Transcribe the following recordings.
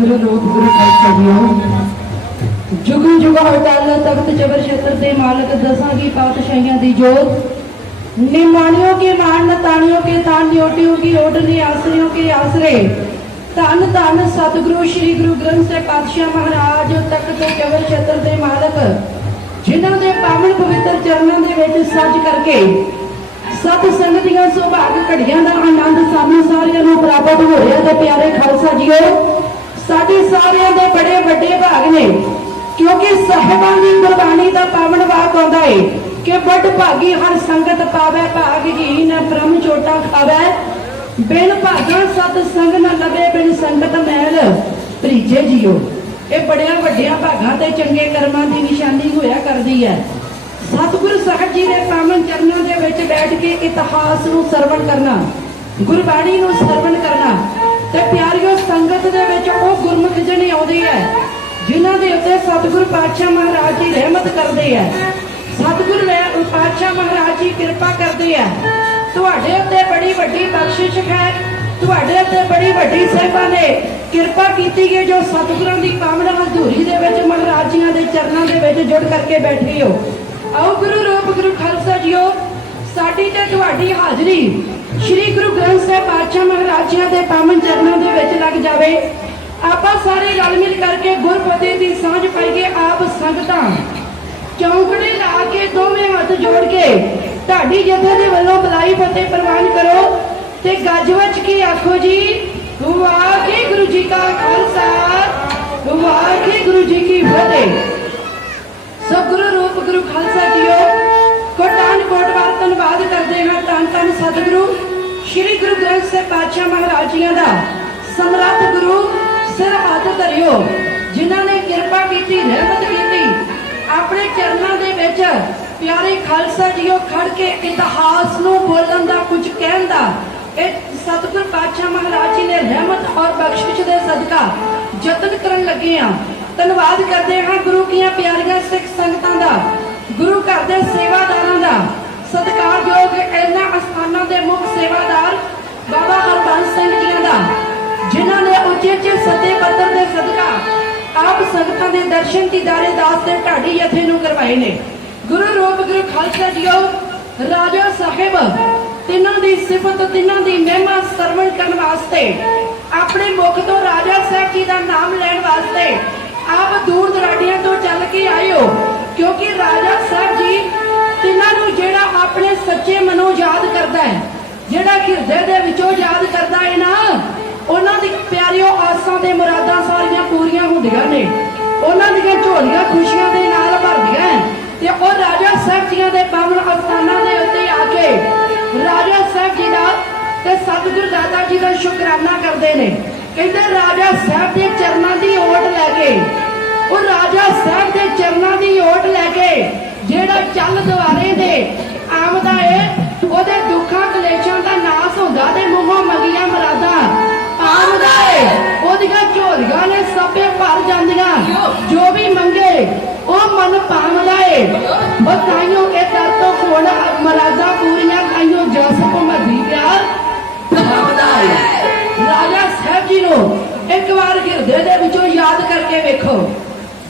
गुरु लोक गुरु जुग जुग हड़ताल तख्त जबर छत्र दे मालक दसा की पातशाहियां दी जोत निमानियों के मान नतानियों के तान ड्योटियों की ओट ने आसरियों के आसरे धन धन सतगुरु श्री गुरु ग्रंथ ਸਾਹਿਬ ਪਾਤਸ਼ਾਹ महाराज तक तो केवल क्षेत्र के मालक जिन्हों के पावन पवित्र चरणों के विच सज करके सत संगत ਦੀਆਂ सुभाग घड़ियां का आनंद सानू सारिਆਂ ਨੂੰ प्राप्त हो रहा है। प्यारे खालसा जीओ साडे सारिਆਂ ਦੇ बड़े ਵੱਡੇ भाग ने क्योंकि साहिबान की गुरबाणी का पावन वाक आउंदा है कि बड़ भागी हर संगत पावै भागहीन ब्रह्म चोटा खावै बिन भागा सत संग न लवे बिन संगत मैल भरीजे जीओ। ये बड़िया वड्डिया भागां ते चंगे कर्मां की निशानी होया करदी है। सतगुरु साहब जी के पावन चरणों के विच बैठ के इतिहास नूं सरवण करना गुरबाणी नूं सरवण करना ते प्यारियों संगत दे विच ओह गुरमुख जने आउंदे है जिन्हां दे उत्ते सतगुरु पातशाह महाराज जी रहमत करदे है। सतगुरु पातशाह महाराज जी कृपा करदे है। तुहाडे उत्ते बड़ी वड्डी बख्शिश है, तुहाडे उत्ते बड़ी वड्डी सेवा ने कृपा कीती है जो सतगुरां दी पावन हजूरी दे विच महाराज जियां दे चरणों दे विच जुड़ करके बैठे हो। आओ गुरु रूप गुरु खालसा जीओ साडी ते तुहाडी हाजरी श्री गुरु ग्रंथ ਸਾਹਿਬ पातशाह महाराज जियां दे पावन चरणों दे विच लग जावे। आपां सारे रल मिल करके गुरपति दी सांझ पाईए। आप संगतां चौंकड़े ला के दोवें हाथ जोड़ के ढाडी जथे दे वल्लों बलाई फतेह प्रवान करो ते गजवच की आखो जी वाहिगुरू जी का खालसा वाहिगुरू जी की फतेह। सो गुरु रूप गुरु खालसा जीओ कोटान कोट वार धन्नवाद करते हैं। धन धन सतगुरु श्री गुरु ग्रंथ ਸਾਹਿਬ पातशाह महाराज जी का समर्थ गुरु सिर हाथ धरियो जिन्हों ने कृपा की रहमत की अपने चरणों के विच प्यारे खालसा जीओ खड़ के इतिहास नूं बोलण दा कुछ कहण दा सतगुरु पातशाह महाराज जी ने रहमत और बख्शिश दे सदका जतन करन लगे हैं। धन्नवाद करते हैं गुरु कीआं प्यारियां सिख संगतां दा गुरु घर दे सेवादारां दा सत्कारयोग इन्हां अस्थानां दे मुख सेवादार बाबा हरबंस सिंह जी दा जिन्हां ने उचे उचे सत्ते पत्तर दे सदका आप संगतां दे दर्शन दीदारे दास दे ढाडी जथे नूं करवाए ने। गुरु रूप गुरु खालसा जीओ राजा साहिब तिन्हां दी सिफत तिन्हां दी महिमा सरवण करन वास्ते अपने मुख तो राजा साहब जी का नाम लैण वास्ते आप दूर दराडियां तो चल के आए हो क्योंकि राजा साहब जी तिन्हां नूं जिहड़ा अपने सच्चे मनों याद करदा है जिहड़ा हिरदे दे विचों याद करदा है ना उन्हां दी प्यारियों आसां ते मुरादां सारियां पूरीआं हुंदियां ने उन्हां दी झोलियां खुशियां दे नाल भरदियां ते ओह राजा साहब जी दे पावन अस्थानां दे उत्ते आके राजा साहब जी दा ते सतगुरु दाता जी का शुकराना करते हैं। कहते राजा साहब के चरणों की ओट लैके और राजा साहब के चरणों की ओट लैके जेड़ा चल द्वारे दे आमदा है ओदे दुखा कलेशां दा नाश होंदा ते मुंहों मंगियां मुरादां आमदा है ओदियां झोलियां ने सभे भर जांदियां जो भी मंगे ओ मन पावदा है। बताइयो ए दर तो हुण मुरादां पूरियां खाइयो जस भमदी प्यार पावदा है। राजा साहब जी नो एक बार हिरदे दे विचों याद करके वेखो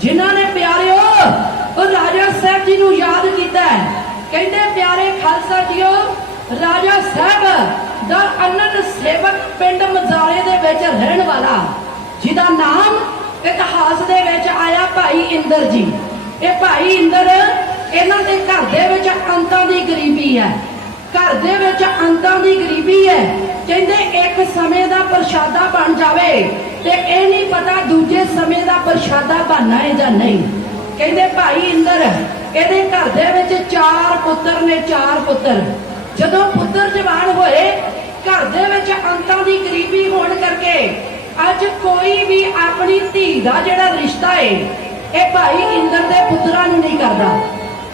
जिन्हां ने प्यारे और राजा साहब जी नु याद कीता है। कहंदे प्यारे खालसा जीओ राजा साहब दा अनंत सेवक पिंड मजारे दे विच रहण वाला जिदा नाम इतिहास दे विच आया भाई इंदर जी। ये भाई इंदर इन्हां दे घर दे विच अंतां दी गरीबी है घर दे विच अंतां दी गरीबी है। कहंदे एक समय दा प्रशादा बन जावे ते ये नहीं पता दूजे समय दा प्रशादा बनना है जां नहीं। कहंदे भाई इंदर इहदे घर दे विच 4 पुत्तर ने 4 पुत्तर जदों पुत्तर जवान होए घर दे विच अंतां दी गरीबी होण करके अज कोई भी अपनी धी दा जिहड़ा रिश्ता है ये भाई इंदर दे पुत्तरां नूं नहीं करदा।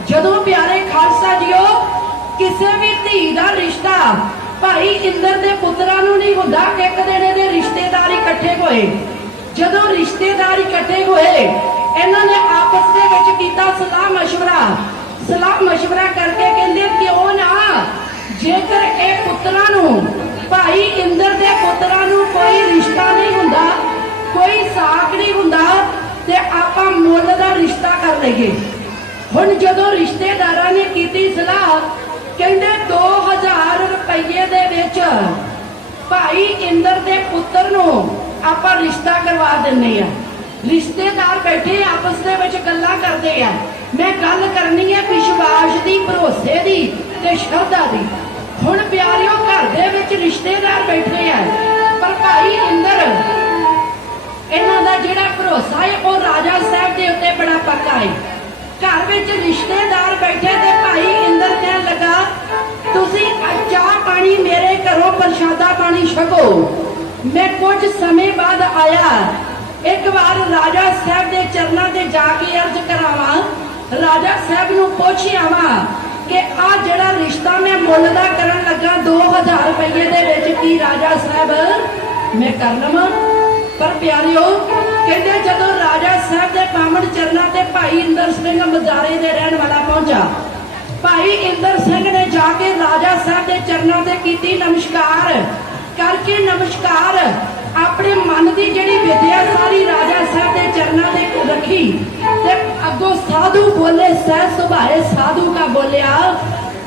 जदों प्यारे खालसा जीओ किसी भी धी दा रिश्ता भाई इंदर दे पुत्तरां नूं नहीं हुंदा। एक दिन इहदे रिश्तेदार इकट्ठे होए जदों रिश्तेदार इकट्ठे होए इन्हां ने आपस दे विच कीता सलाह मशवरा करके कहंदे क्यों ना जेकर ए पुत्तरां नूं भाई इंदर दे पुत्तरां नूं कोई रिश्ता नहीं हुंदा कोई साक नहीं हुंदा ते आपां मुੱਲ दा रिश्ता कर लईए। हुण जदों रिश्तेदारां ने कीती सलाह कहंदे 2 भाई इंदर के पुत्र नूं आपां रिश्ता करवा दिंदे आ। रिश्तेदार बैठे आपस दे विच गल्लां करदे आ। मैं गल करनी है विश्वास दी, भरोसे दी ते श्रद्धा दी। हुण प्यारिओ घर दे विच रिश्तेदार बैठे आ, पर भाई इंदर इन्हां दा जिहड़ा भरोसा है वो राजा साहब दे उत्ते बड़ा पक्का है। घर विच रिश्तेदार बैठे ते भाई इंदर कहन लगा तुसीं चाह पानी मेरे घरों प्रशादा पानी छको। मैं कुछ समय बाद आया, एक बार राजा साहब दे चरनां ते जाके अर्ज करावां, राजा साहब नूं पुछ आवां कि आ जिहड़ा रिश्ता मैं मुल दा करन लगा 2000 रुपये दे विच की राजा साहब मैं कर लवां। पर प्यारिओ कहते जदों राजा साहब के पावन चरणों ते भाई इंदर सिंह मजारे दे रहन वाला पहुंचा, भाई इंदर सिंह ने जाके राजा साहब के चरणों ते कीती नमस्कार करके नमस्कार अपने मन की जिहड़ी विद्या सारी राजा साहब के चरणों ते रखी ते अगों साधु बोले सह सुभाए साधु का बोलिया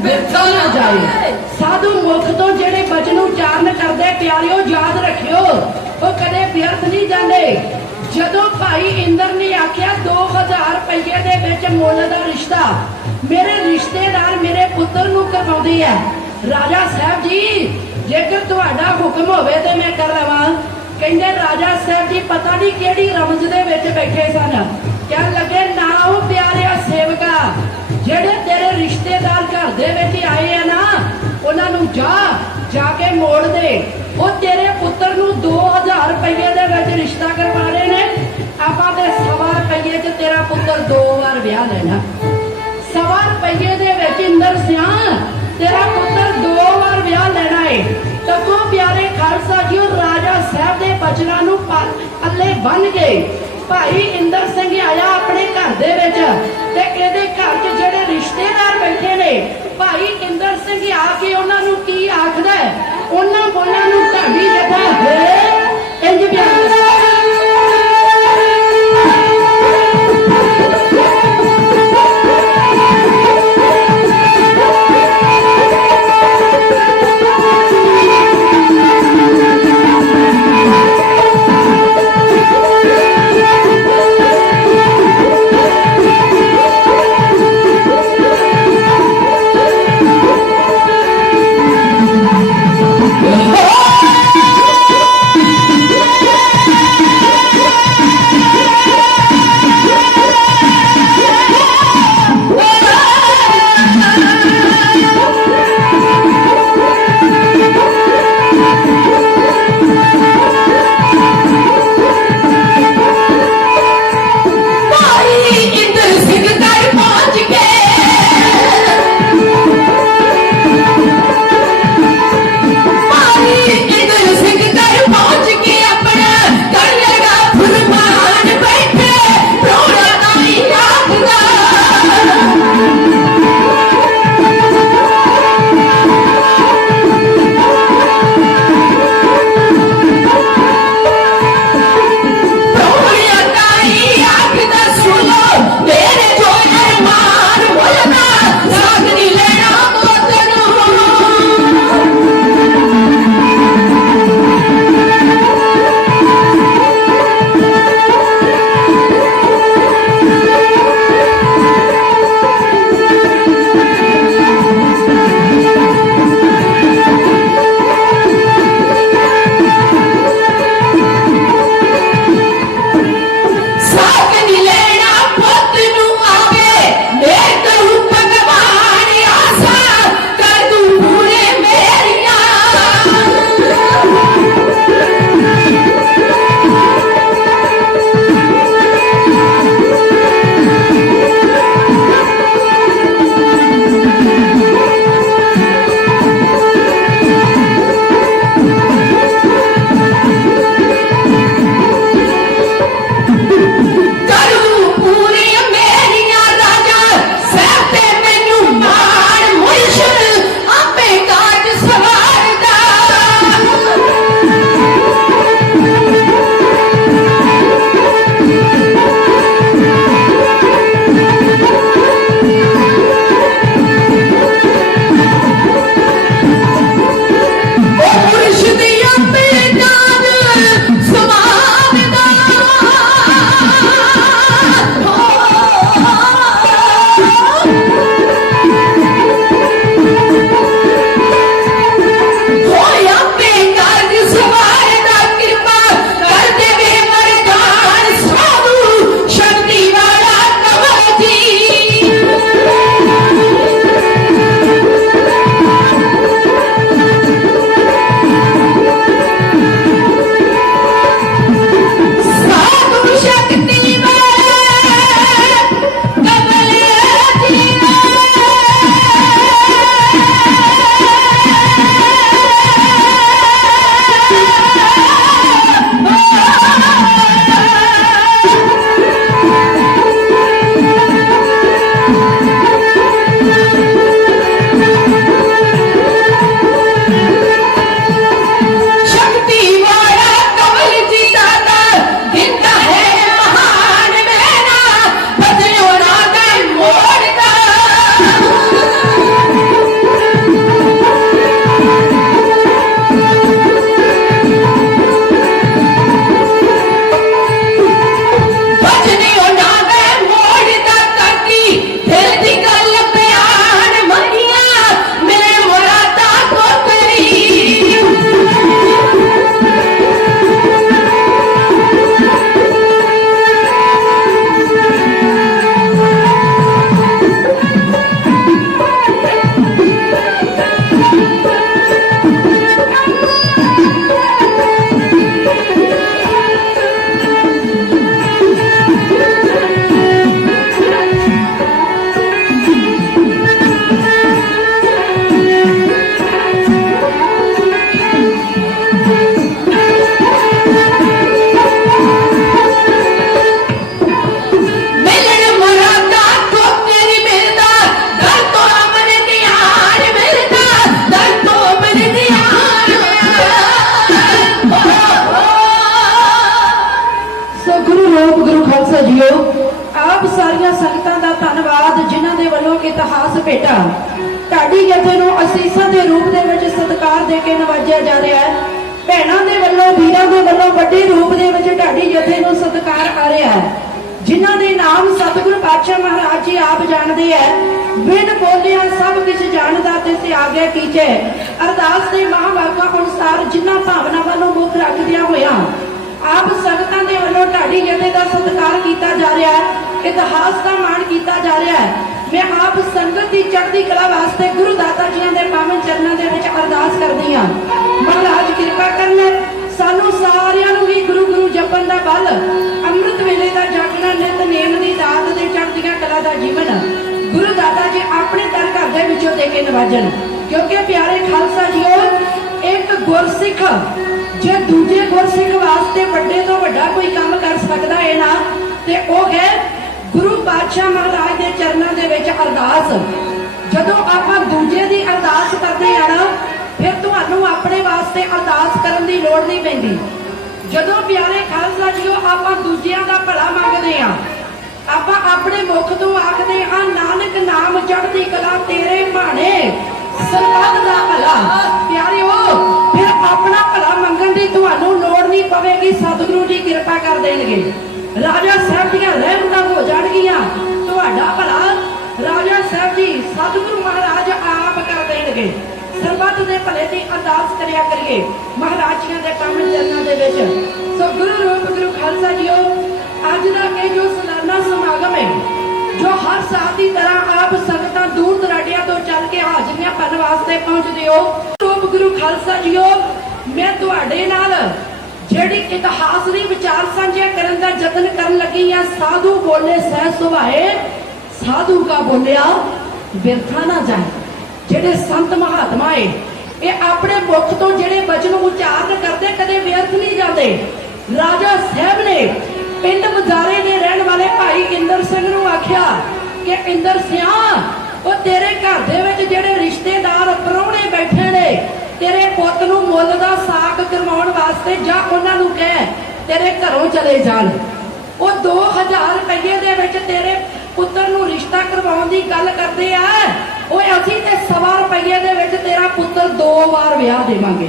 व्यर्था ना जाए। साधु मुख तो जिहड़े बचन उच्चारण करदे प्यारिओ याद रखियो वो कदे व्यर्थ नहीं जाते। जदों भाई इंदर ने आख्या 2000 रुपये दे विच मुल दा रिश्ता मेरे रिश्तेदार मेरे पुत्र नूं करवाउंदे आ, राजा साहब जी जेकर तुहाडा हुक्म होवे ते मैं कर लवां। कहंदे राजा साहब जी पता नहीं किहड़ी रमज दे विच बैठे सन, कहण लगे ना ओ प्यारिआ सेवका जेड़े तेरे रिश्तेदार घर दे विच आए हैं ना उन्हां नूं जाके मोड़ दे। वो तेरे पुत्र नूं 2000 रुपये दे विच रिश्ता करवा रहे ने, आपां ते 1.25 रुपये च तेरा पुत्र 2 बार ब्याह लेना। 1.25 रुपये दे विच इंदर सिंह तेरा पुत्र 2 बार ब्याह लेना है। तको प्यारे खालसा जी राजा साहब दे बचनां नूं पल्ले बन गए। भाई इंदर सिंह आया अपने घर दे विच ते इहदे घर च जिहड़े रिश्तेदार बैठे ने, भाई इंदर सिंह आके उन्हां नूं की आखदा है, उन्हां बोलां नूं ढाडी जथा है इंज बयान इतिहास भेटा ढाडी जथे नूं असीसां दे रूप दे विच सत्कार दे के नवाजिया जा रहा है। भैणां दे वल्लों वीरां दे वल्लों वड्डे रूप दे विच ढाडी जथे नूं सत्कार आ रहा है, जिन्हां दे नाम सतगुरु पातशाह महाराज जी आप जानते हैं। बिन बोलिया सब कुछ जानदा ते त्यागे कीचे अरदास दे महावाक्यां अनुसार जिन्हां भावनावां नूं मुख रखदियां होया आप संगतां दे वल्लों ढाडी जथे दा सत्कार किया जा रहा है, इतिहास का मान किया जा रहा है। मैं आप संगत की चढ़ती कला वास्ते गुरु दाता जी के पावन चरणों के विच अरदास करदी हां। महाराज कृपा करन सानू सारियां नूं भी गुरु गुरु जपन दा बल, अमृत वेले दा जागना, नितनेम दी दात ते चढ़ती कला दा जीवन गुरु दाता जी अपने दर घर दे विचों दे के नवाजन। क्योंकि प्यारे खालसा जीओ एक गुरसिख जे दूजे गुरसिख वास्ते वड्डे तो वड्डा कोई काम कर सकदा है ना ते ओ है गुरु पातशाह महाराज के चरणों के विच अरदास। जदों आपां दूजे दी अरदास करदे आ ना फिर तुहानूं अपने वास्ते अरदास करन दी लोड़ नहीं पैंदी। जदों प्यारे खालसा जीओ आपां दूजियां दा भला मंगदे आ, आपां अपने मुख तो आखदे हां नानक नाम चढ़दी कला तेरे भाणे सरबत दा भला। प्यारिओ फिर अपना भला मंगण दी तुहानूं लोड़ नहीं पवेगी, सतगुरु जी कृपा कर देणगे। राजा साहब दियां रहमतां हो जाणगियां, तुहाडा भला राजा साहब जी सतगुरु महाराज आप कर देणगे। सरबत दे भले दी अरदास करिया करिए महाराज जी दे पावन चरणां दे विच। सो गुरु रूप गुरु खालसा जीओ अज दा ये जो सालाना समागम है जो हर साल की तरह आप संगतां दूर दराडियां तो चल के हाजरियां भरन वास्ते पहुंचदे हो। रूप गुरु खालसा जीओ मैं तुहाडे नाल जेड़ी इतिहास दी विचार साझा करन दा जतन करन लगी हां। साधु बोले सह सुभाए साधु का बोलिया व्यर्था ना जाए। जेड़े संत महात्मा है ये अपने मुख तो जेड़े वचन उच्चारण करते कदे व्यर्थ नहीं जाते। राजा साहब ने पिंड बजारे दे रहने वाले भाई इंदर सिंह नूं आख्या कि इंदर सिंह वो तेरे घर दे विच जेड़े रिश्तेदार परौणे बैठे ने तेरे पुੱਤ ਨੂੰ ਮੁੱਲ ਦਾ ਸਾਕ ਕਰਵਾਉਣ ਵਾਸਤੇ ਜਾਂ ਉਹਨਾਂ ਨੂੰ ਕਹਿ तेरे घरों चले जान। वो 2000 रुपये दे विच तेरे पुत्र नूं रिश्ता करवाउण दी गल करदे आ। ओए असीं ते 100 रुपये दे विच तेरा पुत्र 2 बार विआह देवांगे।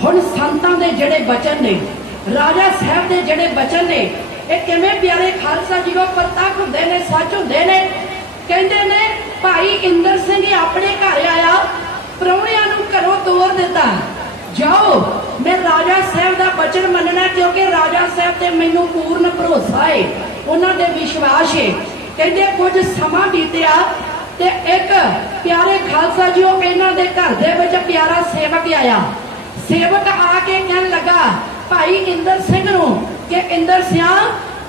हुण संतां दे जेड़े बचन ने राजा साहब दे जेड़े बचन ने ये किवें प्यारे खालसा जी को प्रतख हुंदे ने, सच हुंदे ने। कहंदे ने भाई इंदर सिंह अपने घर आया परौणियां नूं घरों तोड़ दिता, जाओ मैं राजा साहब का बचन मनना क्योंकि राजा साहब ते मैनूं पूर्ण भरोसा है, उन्हां दे विश्वास है। कहंदे कुछ समा बीतिया ते एक प्यारे खालसा जी इन्हां दे घर दे विच प्यारा सेवक आया। सेवक आके कहन लगा भाई इंदर सिंह नूं कि इंदर सिंह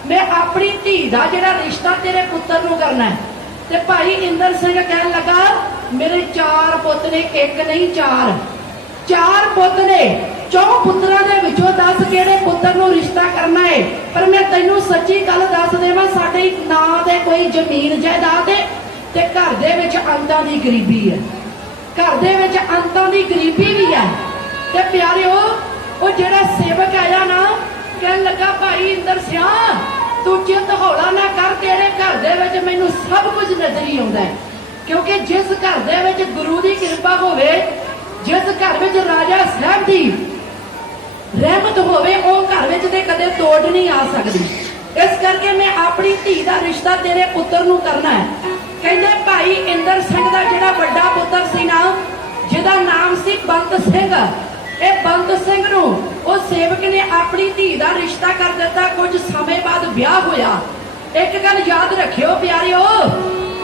मैं अपनी धी दा जिहड़ा रिश्ता तेरे पुत्र नूं करना है। ते भाई इंदर सिंह कहन लगा मेरे 4 पुत ने, एक नहीं 4 पुत ने। 4 पुत्रां दे विचों 10 किहड़े पुत्र नूं रिश्ता करना है। पर मैं तैनूं सच्ची गल दस देवां साडे नां ते कोई जमीन जायदाद है ते घर दे विच अंतां दी गरीबी है, घर दे विच अंतां दी गरीबी भी है। ते प्यारिओ वो जिहड़ा सेवक आया ना कहन लगा भाई इंदर सिंह तू चित हौला ना कर, तेरे घर दे विच मैनूं सब कुछ नजर ही आउंदा है। क्योंकि जिस घर दे विच गुरु दी कृपा होवे, जिस घर विच राजा साहब दी रहमत होवे वो घर विच ते कदे तोड़ नहीं आ सकदी। इस करके मैं अपनी धी दा रिश्ता तेरे पुत्र नूं करना है। कहंदे भाई इंदर सिंह दा जिहड़ा वड्डा पुत्र सी ना जिहदा नाम सी बंत सिंह, ये बंत सिंह नूं वो सेवक ने अपनी धी दा रिश्ता कर दिता। कुछ समय बाद ब्याह होया। एक गल याद रखियो प्यारिओ,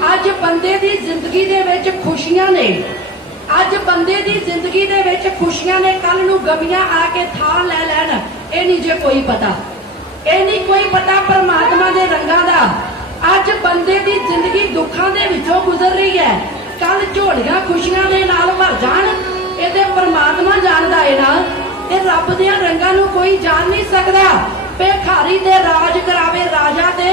अज बंदे दी जिंदगी दे विच खुशियां ने, अज बंदे दी जिंदगी दे विच खुशियां ने, कल नूं गमियां आके थां लै लैण ये नहीं जे कोई पता, ये नहीं कोई पता परमात्मा दे रंगां दा। अज बंदे दी जिंदगी दुखां दे विचों गुजर रही है, कल झोलियां खुशियां दे नाल भर जाण ये परमात्मा जानदा है ना। ये रब दियां रंगां नूं कोई जान नहीं सकदा। भिखारी ते राज करावे राजा ते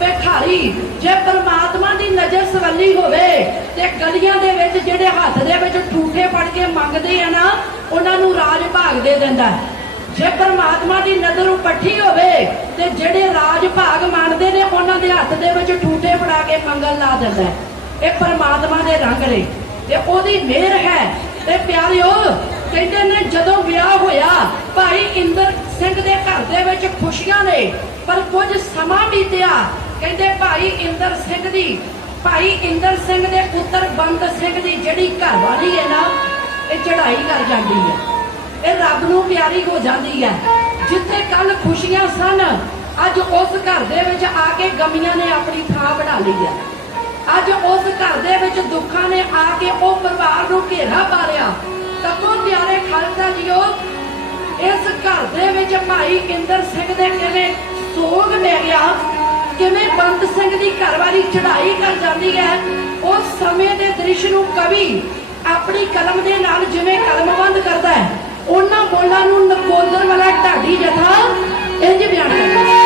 भिखारी। जे परमात्मा दी नजर सवली होवे ते गलियां दे विच जिहड़े हत्थ दे विच ठूठे फड़ के मंगदे आ ना उन्हां नूं राज भाग दे दिंदा। जे परमात्मा दी नजर उपट्ठी होवे ते जिहड़े राज भाग मानदे ने उन्हां दे हत्थ दे विच ठूठे फड़ा के मंगल ला दिंदा। ये परमात्मा दे रंग ने ते ओदी मेहर है। ते प्यारिओ कहते ने जदों विआह होया भाई इंदर सिंह दे घर दे विच खुशियां ने, पर कुछ समा बीतिया कहते भाई इंदर सिंह दी भाई इंदर सिंह दे पुत्र बंद सिंह दी जिहड़ी घरवाली है ना, ये चढ़ाई कर जाती है, ये रब नूं प्यारी हो जाती है। जिथे कल खुशियां सन अज उस घर दे विच आके गमियां ने अपनी थां बना ली है। अज उस घर दे विच दुखां ने आके वो परिवार नूं घेरा पा लिया। तबो प्यारे खालसा जीओ, इस घर दे विच भाई इंदर सिंह दे किवें सोग पै गया, किवें बंद सिंह दी घरवाली चढ़ाई कर जाती है। उस समय दे दृश्य नूं कवि अपनी कलम दे नाल जिवें कलमबंद करता है, उन्हां बोलां नूं नकोदर वाला ढाडी जथा इंज बयान करदा है।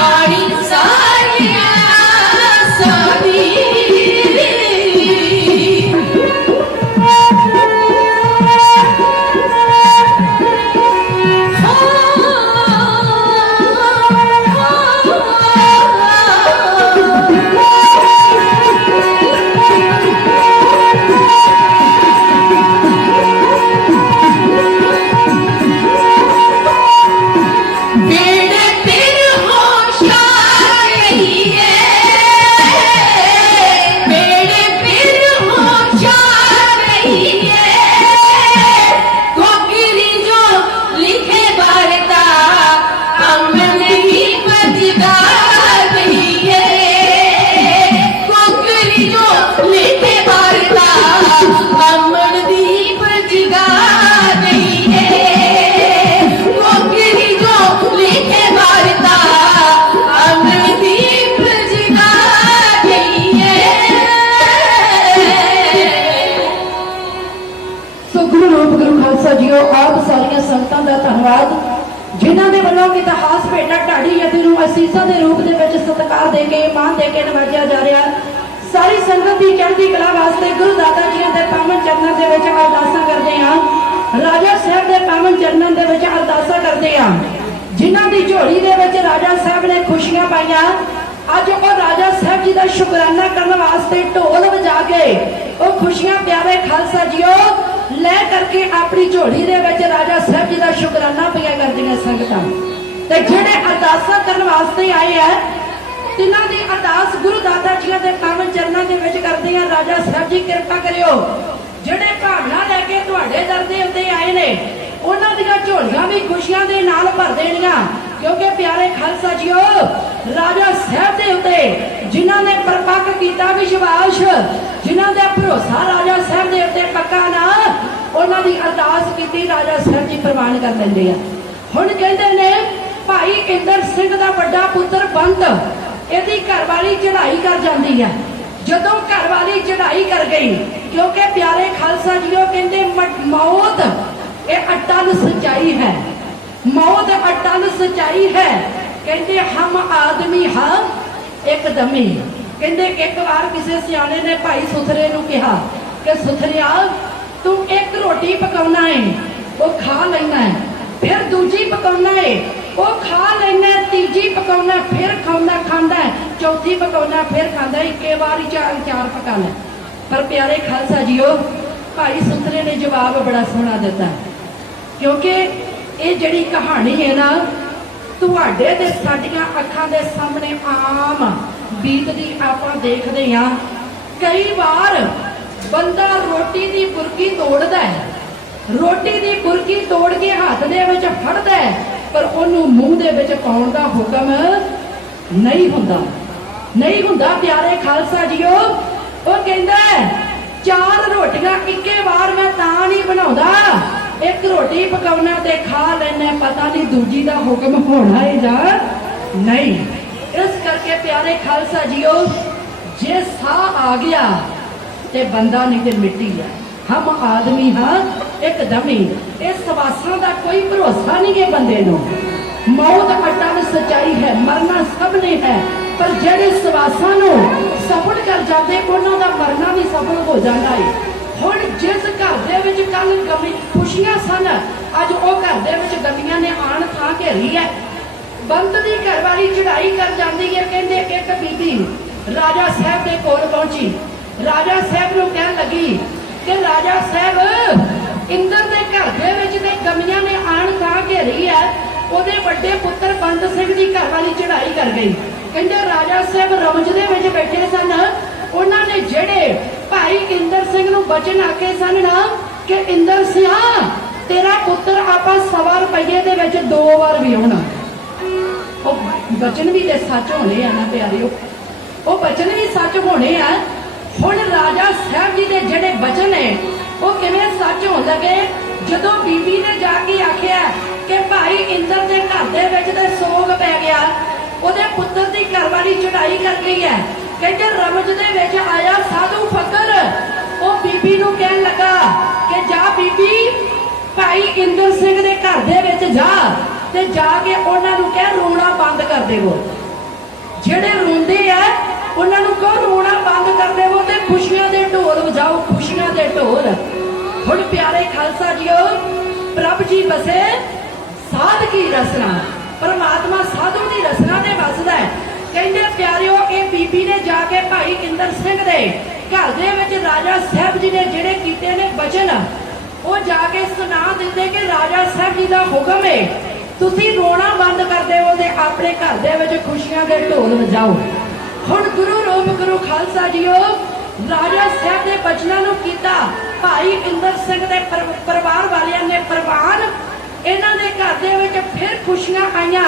कहानी सारिया सारी जिन्हों के वालों इतिहास भेटा ढाडी यति असीसा के रूप में सत्कार दे के मान दे के नवाजा जा रहा। सारी संगत की चढ़ती कला वास्ते गुरु दाता जी के पावन चरणों के अरदासा करते हैं। राजा साहब के पावन चरणों के अरदासा करते हैं। जिन्हों की झोली के राजा साहब ने खुशियां पाइया, अज वो राजा साहब जी का शुकराना करने वास्ते ढोल बजा के वो खुशियां प्यारे खालसा जीओ लै करके अपनी झोली दे विच राजा साहब जी का शुकराना पिया करदियां संगतां ते जिहड़े अरदासा करन वास्ते आए है तिन्हां दी अरदास गुरु दाता जी दे पावन चरणों दे विच करदे आ। राजा साहब जी कृपा करियो, जिहड़े भावना लैके तुहाडे दर दे उत्ते आए ने उन्हां दीयां झोलियां भी खुशियां दे नाल भर देणीआं, क्योंकि प्यारे खालसा जीओ राजा साहब दे उत्ते जिन्हां ने परपक्क कीता विश्वास, जिन्हां दा भरोसा राजा साहब दे उत्ते पक्का ना, उन्हां दी अरदास कीती राजा साहब जी प्रवान कर लैंदे आ। हुण कहंदे ने भाई इंदर सिंह दा वड्डा पुत्र बंत इहदी घरवाली चढ़ाई कर जाती है। जदों घरवाली चढ़ाई कर गई, क्योंकि प्यारे खालसा जीओ कहंदे मौत ये अटल सच्चाई है, मौत अटल सच्चाई है। कहते हम आदमी हम एकदमी। कहते एक बार किसी सियाने ने भाई सुथरे नूं कहा कि सुथरिया तू एक रोटी पकाउना है वो खा लेना है, फिर दूजी पकाउना है वो खा लेना है, तीजी पकाउना फिर खांदा है, चौथी पकाउना फिर खांदा है, इक्के बार चार पका ले। पर प्यारे खालसा जीओ भाई सुथरे ने जवाब बड़ा सोहना दिता, क्योंकि ये जिहड़ी कहानी है ना तुहाडे ते साडियां अखां दे सामने आम बीतदी आपां देखदे हां। कई बार बंदा रोटी दी बुरकी तोड़दा है, रोटी दी बुरकी तोड़ के हाथ दे विच फड़दा है, पर ओनू मूंह दे विच पाउण दा हुक्म नहीं हुंदा। प्यारे खालसा जीओ वो कहंदा चार रोटियां इक्के बार मैं तां नहीं बनाउंदा, एक रोटी पकाउना ते खा लेना, पता नहीं दूजी दा हुक्म होना है या नहीं। इस करके प्यारे खालसा जीओ जे साह आ गया ते बंदा नहीं ते मिट्टी है, हम आदमी हाँ एकदम ही। इस सवासां दा कोई भरोसा नहीं है बंदे नूं। मौत अटल सच्चाई है, मरना सब ने है, पर जेड़े सवासां नूं सफल कर जाते उन्हां दा मरना भी सफल हो जाता है। हुण जिस घर दे विच कल गमी खुशियां सन, अज वो घर दे विच गमियां ने आण थां घेरी है। बंत दी घरवाली चढ़ाई कर जाती है। कहंदे एक बीबी राजा साहब दे कोल पहुंची, राजा साहब नूं कहण लगी कि राजा साहब इंदर दे घर दे विच ते गमियां ने आण थां घेरी है, ओदे वड्डे पुत्र बंत सिंह दी घरवाली चढ़ाई कर गई। कहंदे राजा साहब रमज दे विच बैठे सन, उन्हां ने जेड़े भाई इंदर सिंह नूं बचन आखे सन ना कि इंदर सिंह तेरा पुत्र आपां 100 रुपये दे विच 2 बार भी आउणा। वो बचन भी ते सच होने हैं ना प्यारिओ, वो बचन भी सच होने हैं। हुण राजा साहब जी दे जेड़े बचन है वो किवें सच होण लगे, जदों बीबी ने जाके आखिया कि भाई इंदर दे घर दे विच ते सोग पै गया, ओदे पुत्र दी घरवाली चढ़ाई कर गई है। कहते रमज दे विच आया साधु फकर, वो बीबी नूं कहण लगा कि जा बीबी भाई इंदर सिंह दे घर दे विच जा ते जाके उन्हां नूं कह रोना बंद कर देवो। ਜਿਹੜੇ ਰੋਂਦੇ ਆ ਉਹਨਾਂ ਨੂੰ ਕਹੋ ਰੋਣਾ ਬੰਦ ਕਰ ਦੇਵੋ ਤੇ ਖੁਸ਼ੀਆਂ ਦੇ ਢੋਲ ਵਜਾਓ, ਖੁਸ਼ੀਆਂ ਦੇ ਢੋਲ। ਹੁਣ ਪਿਆਰੇ ਖਾਲਸਾ ਜੀਓ, ਪ੍ਰਭ ਜੀ ਬਸੇ ਸਾਧ ਕੀ ਰਸਨਾ, ਪਰਮਾਤਮਾ ਸਾਧੂ ਦੀ ਰਸਨਾ ਤੇ ਵਸਦਾ ਹੈ। ਕਹਿੰਦੇ ਪਿਆਰਿਓ, ਇਹ ਬੀਬੀ ਨੇ ਜਾ ਕੇ ਭਾਈ ਇੰਦਰ ਸਿੰਘ ਦੇ ਘਰ ਦੇ ਵਿੱਚ ਰਾਜਾ ਸਾਹਿਬ ਜੀ ਨੇ ਜਿਹੜੇ ਕੀਤੇ ਨੇ ਬਚਨ, ਉਹ ਜਾ ਕੇ ਸੁਣਾ ਦਿੰਦੇ ਕਿ ਰਾਜਾ ਸਾਹਿਬ ਜੀ ਦਾ ਹੁਕਮ ਹੈ ਤੁਸੀਂ ਰੋਣਾ ਬੰਦ ਕਰ ਦਿਓ ਤੇ ਆਪਣੇ ਘਰ ਦੇ ਵਿੱਚ ਖੁਸ਼ੀਆਂ ਦੇ ਢੋਲ ਵਜਾਓ। ਹੁਣ ਗੁਰੂ ਰੂਪ ਗੁਰੂ ਖਾਲਸਾ ਜੀਓ, ਰਾਜਾ ਸਾਹਿਬ ਦੇ ਬਚਨਾਂ ਨੂੰ ਕੀਤਾ ਭਾਈ ਇੰਦਰ ਸਿੰਘ ਦੇ ਪਰਿਵਾਰ ਵਾਲਿਆਂ ਨੇ ਪ੍ਰਵਾਨ। ਇਹਨਾਂ ਦੇ ਘਰ ਦੇ ਵਿੱਚ ਫਿਰ ਖੁਸ਼ੀਆਂ ਆਈਆਂ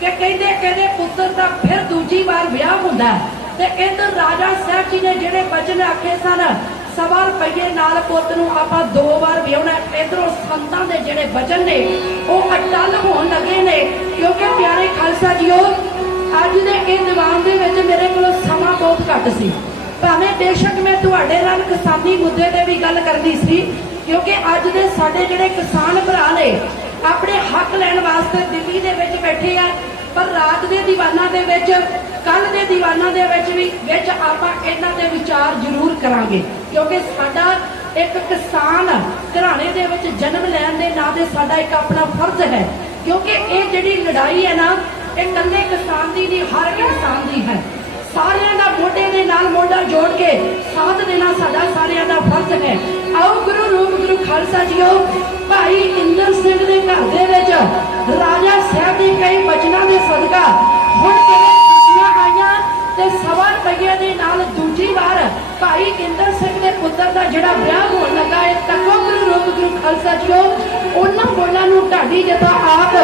ਕਿ ਕਹਿੰਦੇ ਪੁੱਤਰ ਦਾ ਫਿਰ ਦੂਜੀ ਵਾਰ ਵਿਆਹ ਹੁੰਦਾ ਤੇ ਇਧਰ ਰਾਜਾ ਸਾਹਿਬ ਜੀ ਨੇ ਜਿਹੜੇ ਬਚਨ ਆਖੇ ਸਨ, 1.25 ਰੁਪਏ ਨਾਲ ਪੁੱਤ ਨੂੰ ਆਪਾਂ 2 ਵਾਰ ਵਿਆਹਣਾ, ਇਧਰੋਂ ਸੰਤਾਂ ਦੇ ਜਿਹੜੇ ਬਚਨ ਨੇ ਉਹ ਅਟਲ ਹੋਣ ਲੱਗੇ ਨੇ। ਕਿਉਂਕਿ ਪਿਆਰੇ ਖਾਲਸਾ ਜੀਓ, ਅੱਜ ਦੇ ਇਹ ਦੀਵਾਨ ਦੇ ਵਿੱਚ ਮੇਰੇ ਕੋਲ ਸਮਾਂ ਬਹੁਤ ਘੱਟ ਸੀ, ਭਾਵੇਂ ਬੇਸ਼ੱਕ ਮੈਂ ਤੁਹਾਡੇ ਨਾਲ ਕਿਸਾਨੀ ਮੁੱਦੇ ਤੇ ਵੀ ਗੱਲ ਕਰਨੀ ਸੀ, ਕਿਉਂਕਿ ਅੱਜ ਦੇ ਸਾਡੇ ਜਿਹੜੇ ਕਿਸਾਨ ਭਰਾ ਨੇ ਆਪਣੇ ਹੱਕ ਲੈਣ ਵਾਸਤੇ ਦਿੱਲੀ ਦੇ ਵਿੱਚ ਬੈਠੇ ਆ। ਪਰ ਰਾਤ ਦੇ ਦੀਵਾਨਾਂ ਦੇ ਵਿੱਚ, ਕੱਲ ਦੇ ਦੀਵਾਨਾਂ ਦੇ ਵਿੱਚ ਆਪਾਂ ਇਹਨਾਂ ਦੇ ਵਿਚਾਰ ਜ਼ਰੂਰ ਕਰਾਂਗੇ, ਕਿਉਂਕਿ ਸਾਡਾ ਇੱਕ ਕਿਸਾਨ ਘਰਾਣੇ ਦੇ ਵਿੱਚ ਜਨਮ ਲੈਣ ਦੇ ਨਾਂ ਤੇ ਸਾਡਾ ਇੱਕ ਆਪਣਾ ਫਰਜ਼ ਹੈ। ਕਿਉਂਕਿ ਇਹ ਜਿਹੜੀ ਲੜਾਈ ਹੈ ਨਾ, ਇਹ ਇਕੱਲੇ ਕਿਸਾਨ ਦੀ ਨਹੀਂ, ਹਰ ਇਨਸਾਨ ਦੀ ਹੈ। ਸਾਰਿਆਂ ਦਾ ਮੋਢੇ ਦੇ ਨਾਲ ਮੋਢਾ ਜੋੜ ਕੇ ਸਾਥ ਦੇਣਾ ਸਾਡਾ ਸਾਰਿਆਂ ਦਾ ਫਰਜ਼ ਹੈ। ਆਓ ਗੁਰੂ ਰੂਪ ਗੁਰੂ ਖਾਲਸਾ ਜੀਓ, ਭਾਈ ਇੰਦਰ ਸਿੰਘ ਦੇ ਘਰ ਦੇ ਵਿੱਚ ਰਾਜਾ ਸਾਹਿਬ ਦੇ ਕਈ ਬਚਨਾਂ ਦੇ ਸਦਕਾ ਹੁਣ ਕਿਵੇਂ ਖੁਸ਼ੀਆਂ ਆਈਆਂ ਤੇ 1.25 ਰੁਪਏ ਦੇ ਨਾਲ ਦੂਜੀ ਵਾਰ ਭਾਈ ਇੰਦਰ ਸਿੰਘ ਦੇ ਪੁੱਤਰ ਦਾ ਜਿਹੜਾ ਵਿਆਹ ਹੋਣ ਲੱਗਾ ਹੈ। ਤੱਕੋ ਗੁਰੂ ਰੂਪ ਗੁਰੂ ਖਾਲਸਾ ਜੀਓ, ਉਹਨਾਂ ਬੋਲਾਂ ਨੂੰ ਢਾਡੀ ਜਦੋਂ ਆਪ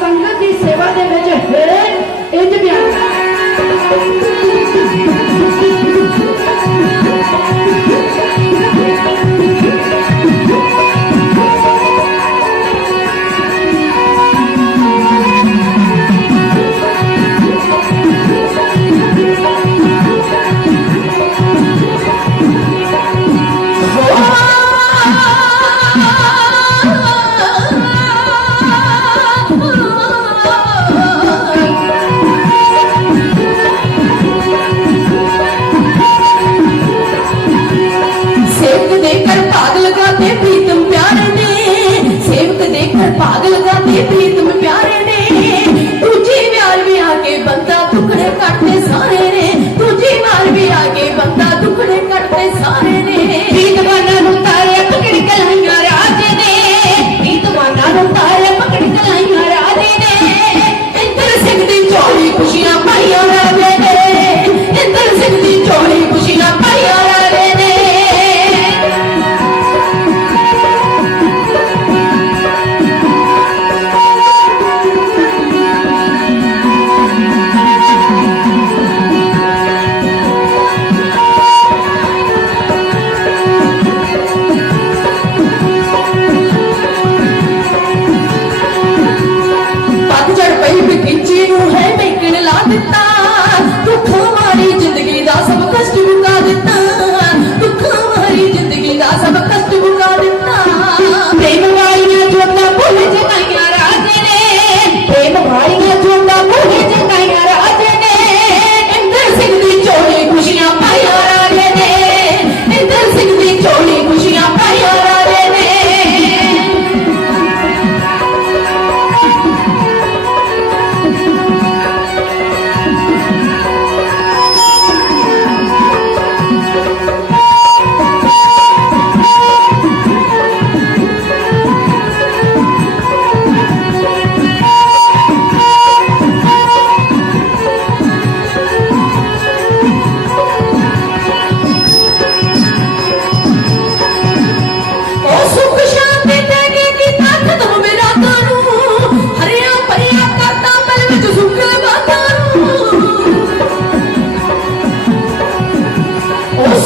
ਸੰਗਤ ਦੀ ਸੇਵਾ ਦੇ ਵਿੱਚ ਹੈ ਇੰਜ ਬਿਆਨ भाग लगाते प्रीतम प्यारे ने, दूजी वार भी आके बंदा दुखड़े कटते सारे ने, दूजी वार भी आके बंदा दुखड़े कटते सारे ने। प्रीतवाना नूं तारे पकड़ कलाइयां राजे ने, प्रीतवाना नूं तारे पकड़ कलाइयां राजे ने। इंदर सिंह दी चोली खुशियां पाइयां राजे ने, इंदर सिंह दी चोली खुशियां पाइयां राजे ने। दुख हमारी जिंदगी दा सब कष्ट मुका दिता, दुख हमारी जिंदगी दा सब कष्ट मुका दिता। प्रेम वालियां जोड़ा भूले जगाइयां राजे ने, प्रेम वालियां जोड़ा भूले जगाइयां राजे ने। इंदर सिंह दी चोली खुशियां पाइयां राजे ने, इंदर सिंह दी चोली खुशियां पाइयां राजे ने।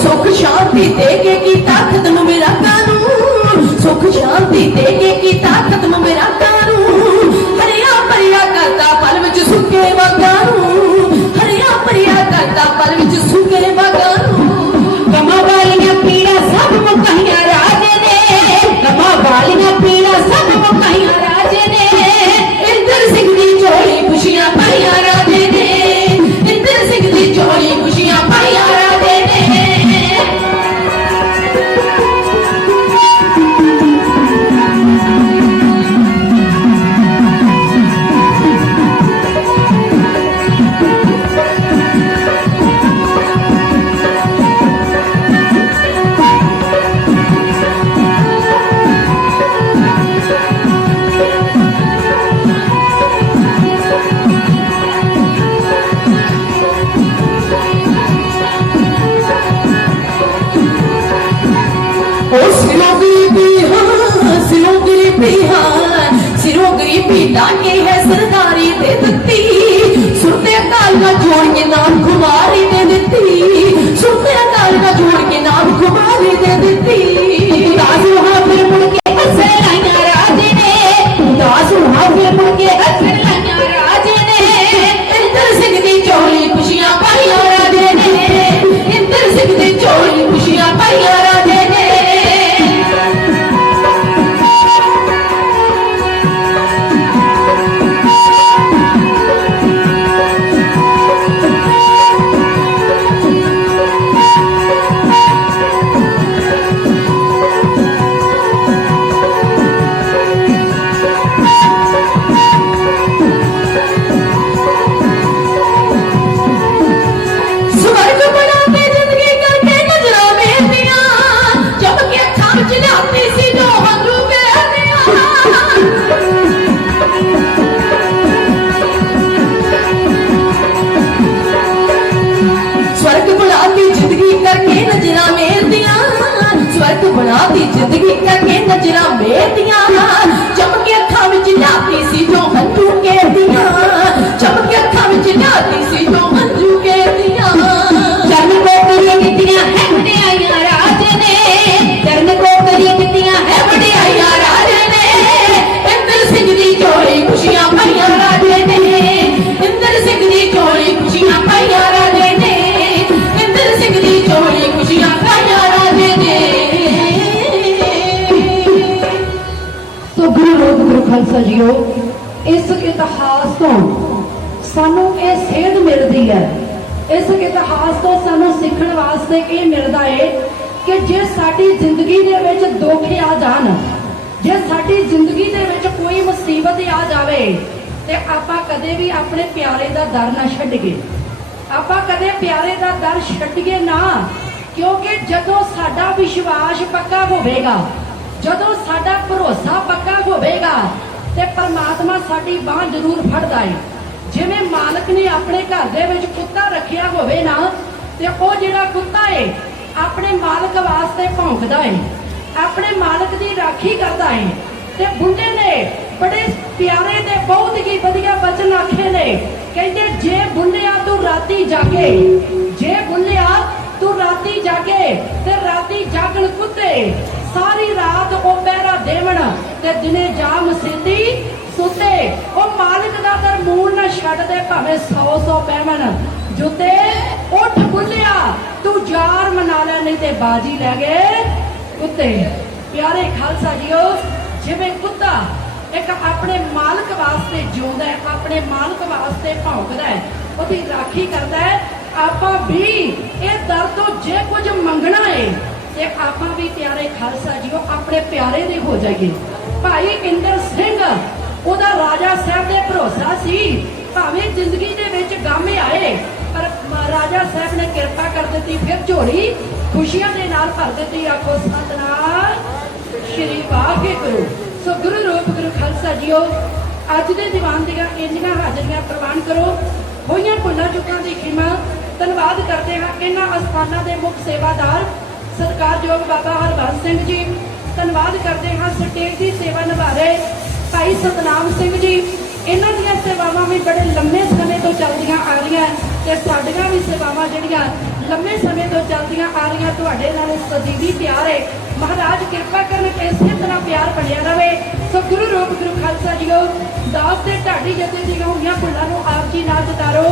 सुख शांति देके की ताकत में मेरा कानू, सुख शांति देके की ताकत में मेरा कानू। हरिया परिया करता पल विच सुखे मगानू, हरिया परिया करता पल विच सुखे मगानू। कमा वालियां पीड़ा सब मुकाइयां राजे ने, कमा वालियां पीड़ा सब मुकाइयां राजे ने। इंदर सिंह दी चोली खुशियां पाइयां राजे ने, इंदर सिरों गरीबी हाँ सिरों गरीबी हाँ सिरों गरीबी डाके है सरदारी दे दिती सुरते काल का जोड़ के नाम कुमारी दे देती सुरते काल का जोड़ के नाम कुमारी दे देती दास वहाँ फिर मुड़ के हंसे लाया राजे ने दास वहाँ फिर मुड़ के हंसे लाया राजे ने इंद्र सिंह दी चोली खुशियां पाइया राजे ने इंद्र सिंह दी चोली खुशियां पाइया राजे ने स्वर्ग बनाते जिंदगी करके नजरा मेरदियां जब के अखां विच लियाती सी जो हंझू मेरदियां स्वर्ग बनाती जिंदगी करके नजरा मेरदियां स्वर्ग बनाती जिंदगी करके नजरा मेरदियां जब के अखां विच लियाती सी जो हंझू मेरदियां जब के अखां विच लियाती सी जो हंझू मेरदियां चरण को करिए कितियां है वडियाइयां राजे ने चरण को करिए कितियां है वडियाइयां राजे ने इंद्र सिंह दी चोली खुशियां पाइया राजे ने इंद्र सिंह दी चोली खुशियां पाइया राजे ने इंद्र सिंह दी चोली खुशियां पाइया राजे ने तो गुरु खालसा जीओ इस इतिहास तो सानू ये सेध मिलती है इस इतिहास तो सानू सीखण वास्ते ये मिलता है कि जे साडी जिंदगी दे विच दुख आ जान जे साडी जिंदगी दे विच कोई मुसीबत आ जावे ते आपां कदे भी अपने प्यारे दा दर ना छड्डीए आपां कदे प्यारे दा दर छड्डीए ना क्योंकि जदों साडा विश्वास पक्का होवेगा जदों साडा भरोसा पक्का होवेगा ते परमात्मा साडी बांह जरूर फड़दा है जिवें मालक ने अपने घर दे विच कुत्ता रखिया होवे ना ते ओ जिहड़ा कुत्ता है अपने मालक वास्ते भौंकदा है अपने मालक दी राखी करदा है ते बुंडे ने बड़े प्यारे ते बहुत ही वधिया वचन आखे ने कहंदे जे बुल्लिया तू राती जागे जे बुल्लिया तू राती जागे ते राती जागण कुत्ते सारी रात ओ पहरा देवण ते दिने जा मसीती सुते ओ मालिक दा दर मूल ना छड्ड दे भावें 100 पैमन जुते उठ बुल्लिया तू जार मना ले नहीं ते बाजी लै गए कुत्ते प्यारे खालसा जीओ जिवें कुत्ता एक अपने मालिक वास्ते जिउंदा है अपने मालिक वास्ते भौंकदा है ओदी राखी करदा है आपां भी ये दर तो जे कुछ मंगना है ते आपां भी प्यारे खालसा जीओ अपने प्यारे दे हो जाइए भाई इंदर सिंह ओदा राजा साहब दे भरोसा सी भावें जिंदगी दे विच गामे आए पर राजा साहब ने कृपा कर दी फिर झोली खुशियां दे नाल भर दी आखो सतनाम श्री वाहिगुरू सो गुरु रूप गुरु खालसा जीओ अज दे दीवान दियां इंनियां हाजरियां प्रवान करो होईयां भुल्लां चुकां दी खिमा धन्नवाद करते हैं इन्हां अस्थानां दे मुख सेवादार सत्कारयोग बाबा हरबंस सिंह जी धन्नवाद करते हैं स्टेज की सेवा निभा रहे भाई सतनाम सिंह जी इन्हां दीयां सेवावां भी बड़े लंबे समय तो चलदियां आ रहीआं ते साडीआं भी सेवावां जिहड़ियां लंबे समय तो चलदियां आ रहीआं तुहाडे नाल सजीवी प्यार है महाराज कृपा करन कि इसे तरह प्यार बनिया रहे सो गुरु रूप गुरु खालसा जीओ दास ते ढाडी जथे दीआं होईआं भुल्लां नूं आप जी नाल उतारो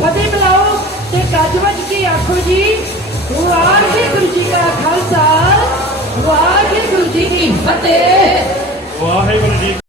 फतेह बुलाओ ते गज वज के आखो जी वाहिगुरू जी का खालसा वाहिगुरू जी की फतेह वाहिगुरू जी।